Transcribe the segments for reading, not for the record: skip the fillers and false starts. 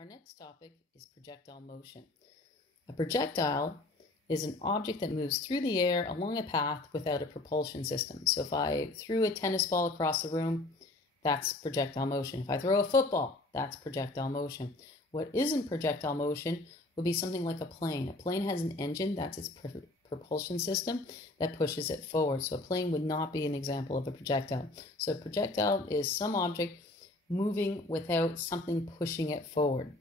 Our next topic is projectile motion. A projectile is an object that moves through the air along a path without a propulsion system. So if I threw a tennis ball across the room, that's projectile motion. If I throw a football, that's projectile motion. What isn't projectile motion would be something like a plane. A plane has an engine, that's its propulsion system that pushes it forward. So a plane would not be an example of a projectile. So a projectile is some object moving without something pushing it forward.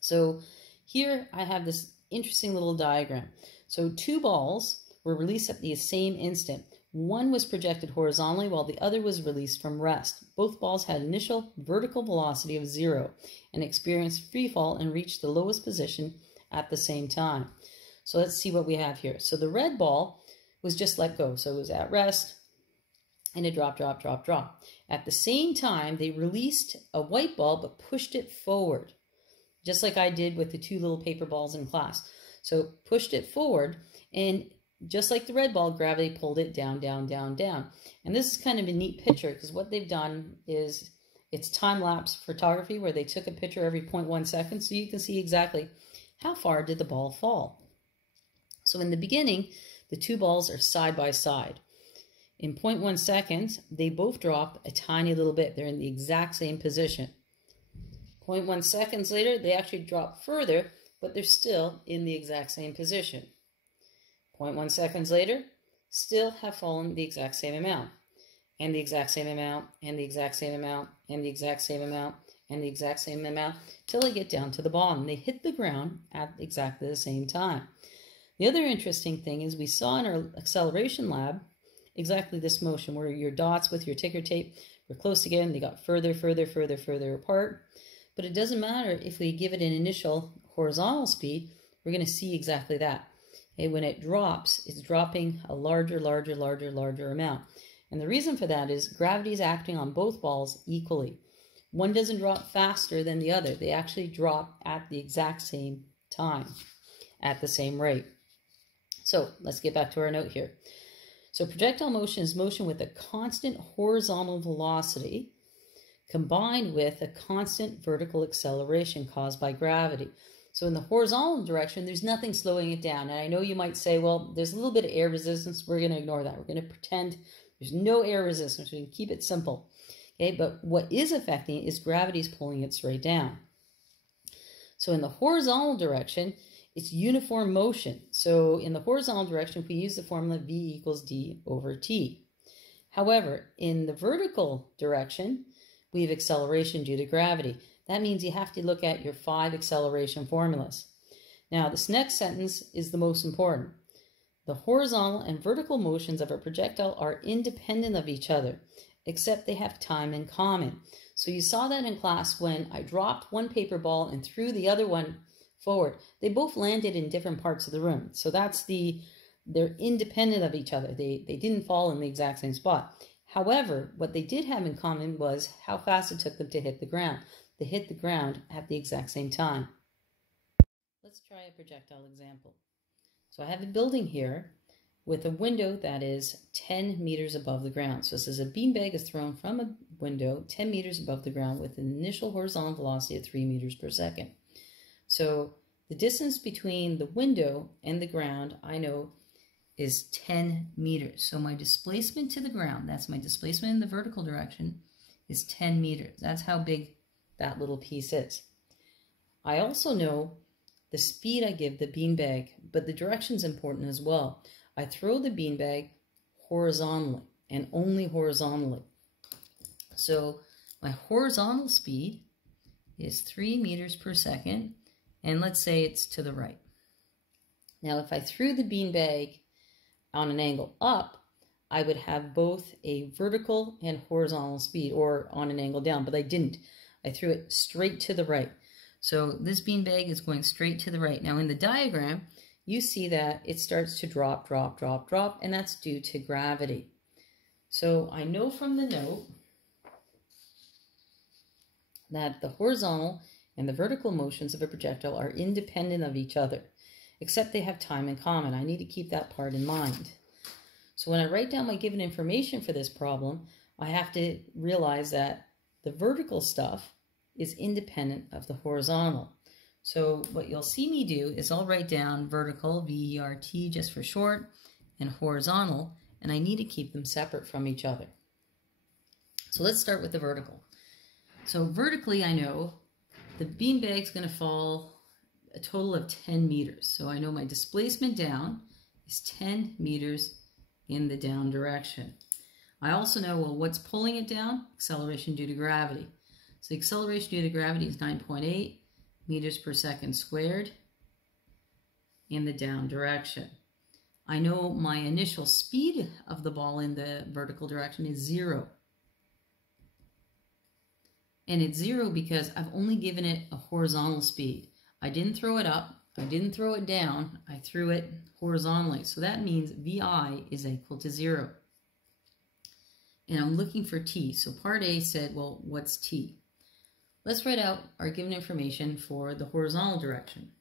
So here I have this interesting little diagram. So two balls were released at the same instant. One was projected horizontally while the other was released from rest. Both balls had initial vertical velocity of 0 and experienced free fall and reached the lowest position at the same time. So let's see what we have here. So the red ball was just let go. So it was at rest and it dropped. At the same time, they released a white ball but pushed it forward, just like I did with the two little paper balls in class. So pushed it forward, and just like the red ball, gravity pulled it down. And this is kind of a neat picture because what they've done is it's time-lapse photography where they took a picture every 0.1 second so you can see exactly how far did the ball fall. So in the beginning, the two balls are side by side. In 0.1 seconds, they both drop a tiny little bit. They're in the exact same position. 0.1 seconds later, they actually drop further, but they're still in the exact same position. 0.1 seconds later, still have fallen the exact same amount, and the exact same amount, and the exact same amount, and the exact same amount, and the exact same amount, till they get down to the bottom. They hit the ground at exactly the same time. The other interesting thing is we saw in our acceleration lab exactly this motion where your dots with your ticker tape were close together and they got further apart. But it doesn't matter if we give it an initial horizontal speed, we're going to see exactly that. Okay, when it drops, it's dropping a larger amount. And the reason for that is gravity is acting on both balls equally. One doesn't drop faster than the other. They actually drop at the exact same time, at the same rate. So let's get back to our note here. So projectile motion is motion with a constant horizontal velocity combined with a constant vertical acceleration caused by gravity. So in the horizontal direction, there's nothing slowing it down. And I know you might say, well, there's a little bit of air resistance. We're going to ignore that. We're going to pretend there's no air resistance. We can keep it simple. Okay, but what is affecting it is gravity is pulling it straight down. So in the horizontal direction, it's uniform motion. So in the horizontal direction, if we use the formula V equals D over T. However, in the vertical direction, we have acceleration due to gravity. That means you have to look at your 5 acceleration formulas. Now, this next sentence is the most important. The horizontal and vertical motions of a projectile are independent of each other, except they have time in common. So you saw that in class when I dropped one paper ball and threw the other one forward. They both landed in different parts of the room. So they're independent of each other. They didn't fall in the exact same spot. However, what they did have in common was how fast it took them to hit the ground. They hit the ground at the exact same time. Let's try a projectile example. So I have a building here with a window that is 10 meters above the ground. So this is a beanbag is thrown from a window 10 meters above the ground with an initial horizontal velocity of 3 meters per second. So the distance between the window and the ground, I know, is 10 meters. So my displacement to the ground, that's my displacement in the vertical direction, is 10 meters. That's how big that little piece is. I also know the speed I give the beanbag, but the direction is important as well. I throw the beanbag horizontally and only horizontally. So my horizontal speed is 3 meters per second, and let's say it's to the right. Now, if I threw the beanbag on an angle up, I would have both a vertical and horizontal speed, or on an angle down, but I didn't. I threw it straight to the right. So this beanbag is going straight to the right. Now in the diagram, you see that it starts to drop, and that's due to gravity. So I know from the note that the horizontal and the vertical motions of a projectile are independent of each other, except they have time in common. I need to keep that part in mind. So when I write down my given information for this problem, I have to realize that the vertical stuff is independent of the horizontal. So what you'll see me do is I'll write down vertical, V-E-R-T just for short, and horizontal, and I need to keep them separate from each other. So let's start with the vertical. So vertically, I know the beanbag's going to fall a total of 10 meters. So I know my displacement down is 10 meters in the down direction. I also know, well, what's pulling it down? Acceleration due to gravity. So the acceleration due to gravity is 9.8 meters per second squared in the down direction. I know my initial speed of the ball in the vertical direction is 0. And it's 0 because I've only given it a horizontal speed. I didn't throw it up, I didn't throw it down, I threw it horizontally. So that means VI is equal to 0. And I'm looking for T. So part A said, well, what's T? Let's write out our given information for the horizontal direction.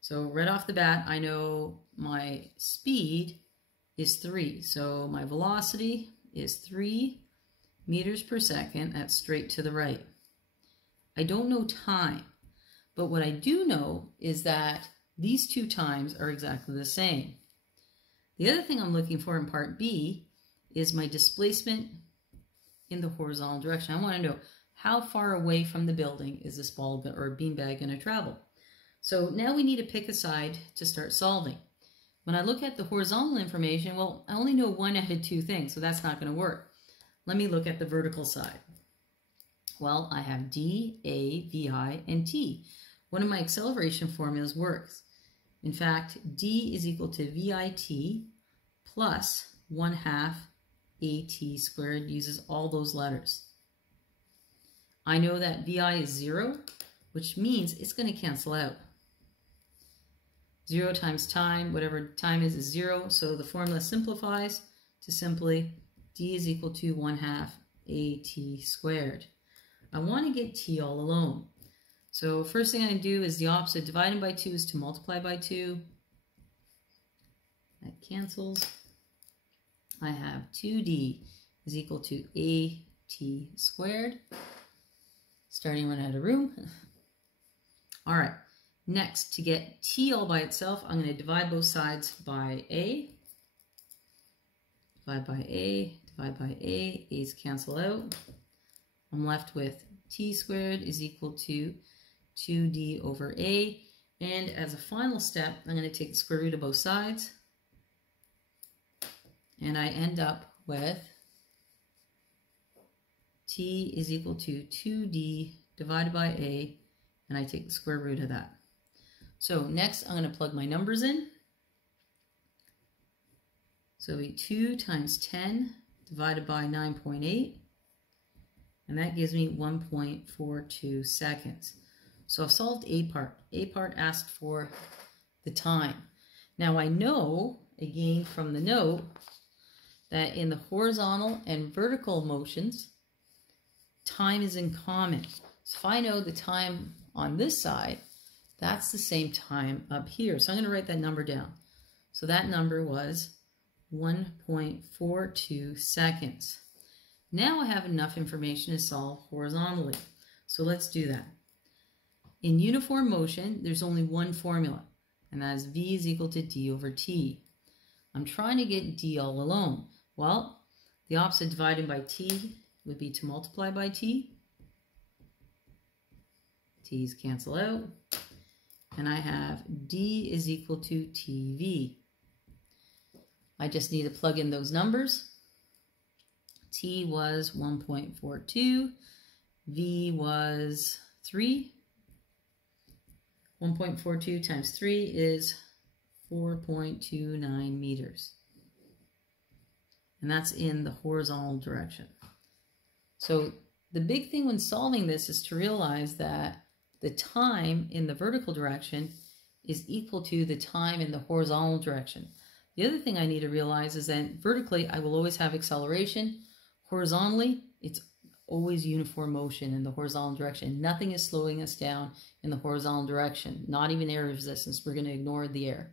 So right off the bat, I know my speed is 3. So my velocity is 3 meters per second. That's straight to the right. I don't know time, but what I do know is that these two times are exactly the same. The other thing I'm looking for in part B is my displacement in the horizontal direction. I want to know how far away from the building is this ball or beanbag going to travel. So now we need to pick a side to start solving. When I look at the horizontal information, well, I only know one out of two things, so that's not going to work. Let me look at the vertical side. Well, I have D, A, VI, and T. One of my acceleration formulas works. In fact, D is equal to VIT plus 1/2 AT squared, uses all those letters. I know that VI is 0, which means it's going to cancel out. 0 times time, whatever time is 0. So the formula simplifies to simply D is equal to 1/2 AT squared. I want to get T all alone. So first thing I do is the opposite. Dividing by 2 is to multiply by 2. That cancels. I have 2D is equal to AT squared. Starting to run out of room. All right. Next, to get T all by itself, I'm going to divide both sides by A. Divide by A, divide by A. A's cancel out. I'm left with T squared is equal to 2D over A. And as a final step, I'm going to take the square root of both sides. And I end up with T is equal to 2D divided by A. And I take the square root of that. So next, I'm going to plug my numbers in. So it'll be 2 times 10 divided by 9.8. And that gives me 1.42 seconds. So I've solved A part. A part asked for the time. Now I know, again from the note, that in the horizontal and vertical motions, time is in common. So if I know the time on this side, that's the same time up here. So I'm going to write that number down. So that number was 1.42 seconds. Now I have enough information to solve horizontally. So let's do that. In uniform motion, there's only one formula, and that is V is equal to D over T. I'm trying to get D all alone. Well, the opposite divided by T would be to multiply by T. T's cancel out. And I have D is equal to TV. I just need to plug in those numbers. T was 1.42. V was 3. 1.42 times 3 is 4.29 meters. And that's in the horizontal direction. So the big thing when solving this is to realize that the time in the vertical direction is equal to the time in the horizontal direction. The other thing I need to realize is that vertically, I will always have acceleration. Horizontally, it's always uniform motion in the horizontal direction. Nothing is slowing us down in the horizontal direction, not even air resistance. We're going to ignore the air.